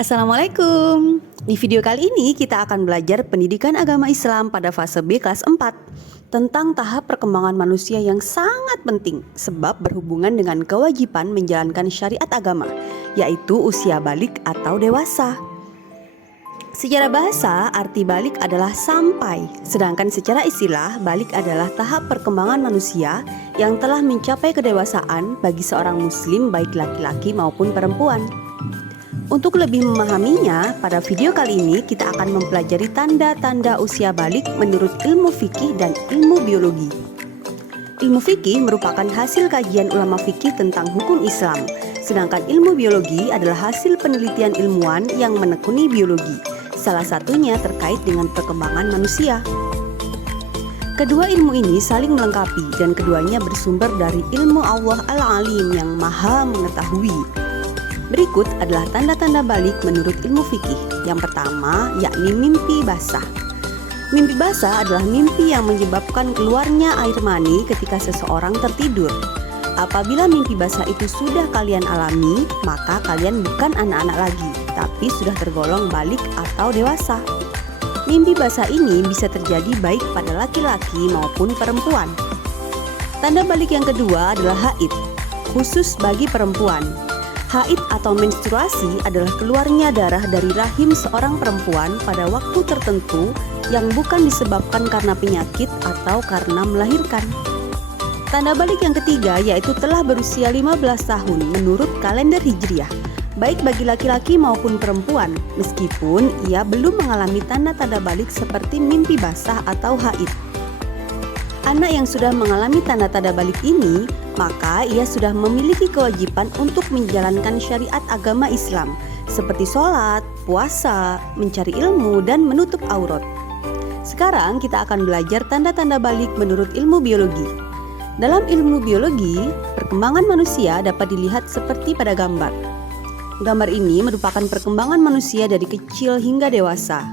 Assalamualaikum. Di video kali ini kita akan belajar pendidikan agama Islam pada fase B kelas 4 tentang tahap perkembangan manusia yang sangat penting sebab berhubungan dengan kewajiban menjalankan syariat agama, yaitu usia balik atau dewasa. Secara bahasa, arti balik adalah sampai, sedangkan secara istilah, balik adalah tahap perkembangan manusia yang telah mencapai kedewasaan bagi seorang muslim baik laki-laki maupun perempuan. Untuk lebih memahaminya, pada video kali ini kita akan mempelajari tanda-tanda usia balik menurut ilmu fikih dan ilmu biologi. Ilmu fikih merupakan hasil kajian ulama fikih tentang hukum Islam, sedangkan ilmu biologi adalah hasil penelitian ilmuwan yang menekuni biologi, salah satunya terkait dengan perkembangan manusia. Kedua ilmu ini saling melengkapi dan keduanya bersumber dari ilmu Allah Al-Alim yang maha mengetahui. Berikut adalah tanda-tanda balik menurut ilmu fikih. Yang pertama, yakni mimpi basah. Mimpi basah adalah mimpi yang menyebabkan keluarnya air mani ketika seseorang tertidur. Apabila mimpi basah itu sudah kalian alami, maka kalian bukan anak-anak lagi, tapi sudah tergolong balik atau dewasa. Mimpi basah ini bisa terjadi baik pada laki-laki maupun perempuan. Tanda balik yang kedua adalah haid, khusus bagi perempuan. Haid atau menstruasi adalah keluarnya darah dari rahim seorang perempuan pada waktu tertentu yang bukan disebabkan karena penyakit atau karena melahirkan. Tanda balik yang ketiga yaitu telah berusia 15 tahun menurut kalender Hijriah, baik bagi laki-laki maupun perempuan, meskipun ia belum mengalami tanda-tanda balik seperti mimpi basah atau haid. Anak yang sudah mengalami tanda-tanda balik ini, maka ia sudah memiliki kewajiban untuk menjalankan syariat agama Islam seperti sholat, puasa, mencari ilmu, dan menutup aurat. Sekarang kita akan belajar tanda-tanda balik menurut ilmu biologi. Dalam ilmu biologi, perkembangan manusia dapat dilihat seperti pada gambar. Gambar ini merupakan perkembangan manusia dari kecil hingga dewasa.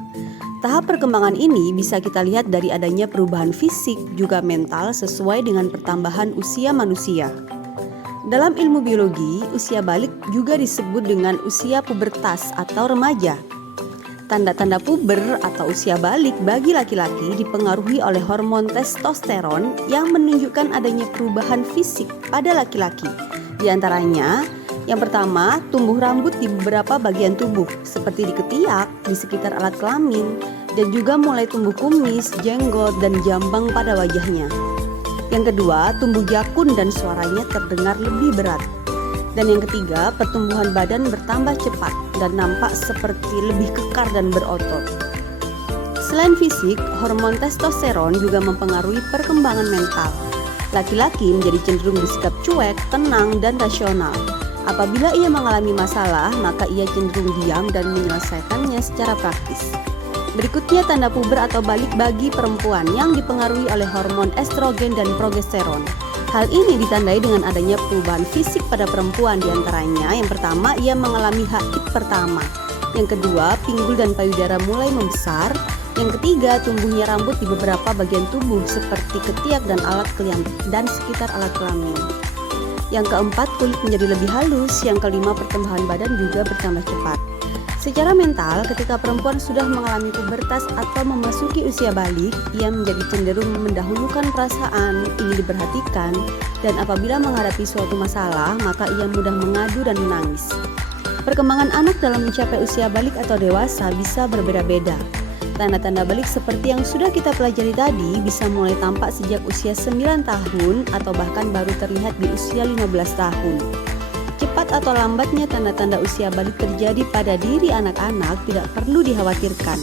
Tahap perkembangan ini bisa kita lihat dari adanya perubahan fisik juga mental sesuai dengan pertambahan usia manusia. Dalam ilmu biologi, usia balik juga disebut dengan usia pubertas atau remaja. Tanda-tanda puber atau usia balik bagi laki-laki dipengaruhi oleh hormon testosteron yang menunjukkan adanya perubahan fisik pada laki-laki. Di antaranya, yang pertama, tumbuh rambut di beberapa bagian tubuh, seperti di ketiak, di sekitar alat kelamin, dan juga mulai tumbuh kumis, jenggot, dan jambang pada wajahnya. Yang kedua, tumbuh jakun dan suaranya terdengar lebih berat. Dan yang ketiga, pertumbuhan badan bertambah cepat dan nampak seperti lebih kekar dan berotot. Selain fisik, hormon testosteron juga mempengaruhi perkembangan mental. Laki-laki menjadi cenderung bersikap cuek, tenang, dan rasional. Apabila ia mengalami masalah, maka ia cenderung diam dan menyelesaikannya secara praktis. Berikutnya tanda puber atau balik bagi perempuan yang dipengaruhi oleh hormon estrogen dan progesteron. Hal ini ditandai dengan adanya perubahan fisik pada perempuan, diantaranya yang pertama ia mengalami haid pertama, yang kedua pinggul dan payudara mulai membesar, yang ketiga tumbuhnya rambut di beberapa bagian tubuh seperti ketiak dan dan sekitar alat kelamin. Yang keempat, kulit menjadi lebih halus. Yang kelima, pertumbuhan badan juga bertambah cepat. Secara mental, ketika perempuan sudah mengalami pubertas atau memasuki usia balik, ia menjadi cenderung mendahulukan perasaan, ingin diperhatikan, dan apabila menghadapi suatu masalah, maka ia mudah mengadu dan menangis. Perkembangan anak dalam mencapai usia balik atau dewasa bisa berbeda-beda. Tanda-tanda balik seperti yang sudah kita pelajari tadi bisa mulai tampak sejak usia 9 tahun atau bahkan baru terlihat di usia 15 tahun. Cepat atau lambatnya tanda-tanda usia balik terjadi pada diri anak-anak tidak perlu dikhawatirkan.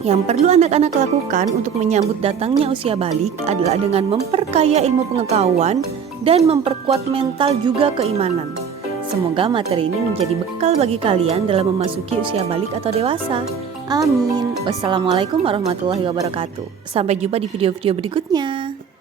Yang perlu anak-anak lakukan untuk menyambut datangnya usia balik adalah dengan memperkaya ilmu pengetahuan dan memperkuat mental juga keimanan. Semoga materi ini menjadi bekal bagi kalian dalam memasuki usia balik atau dewasa. Amin. Wassalamualaikum warahmatullahi wabarakatuh. Sampai jumpa di video-video berikutnya.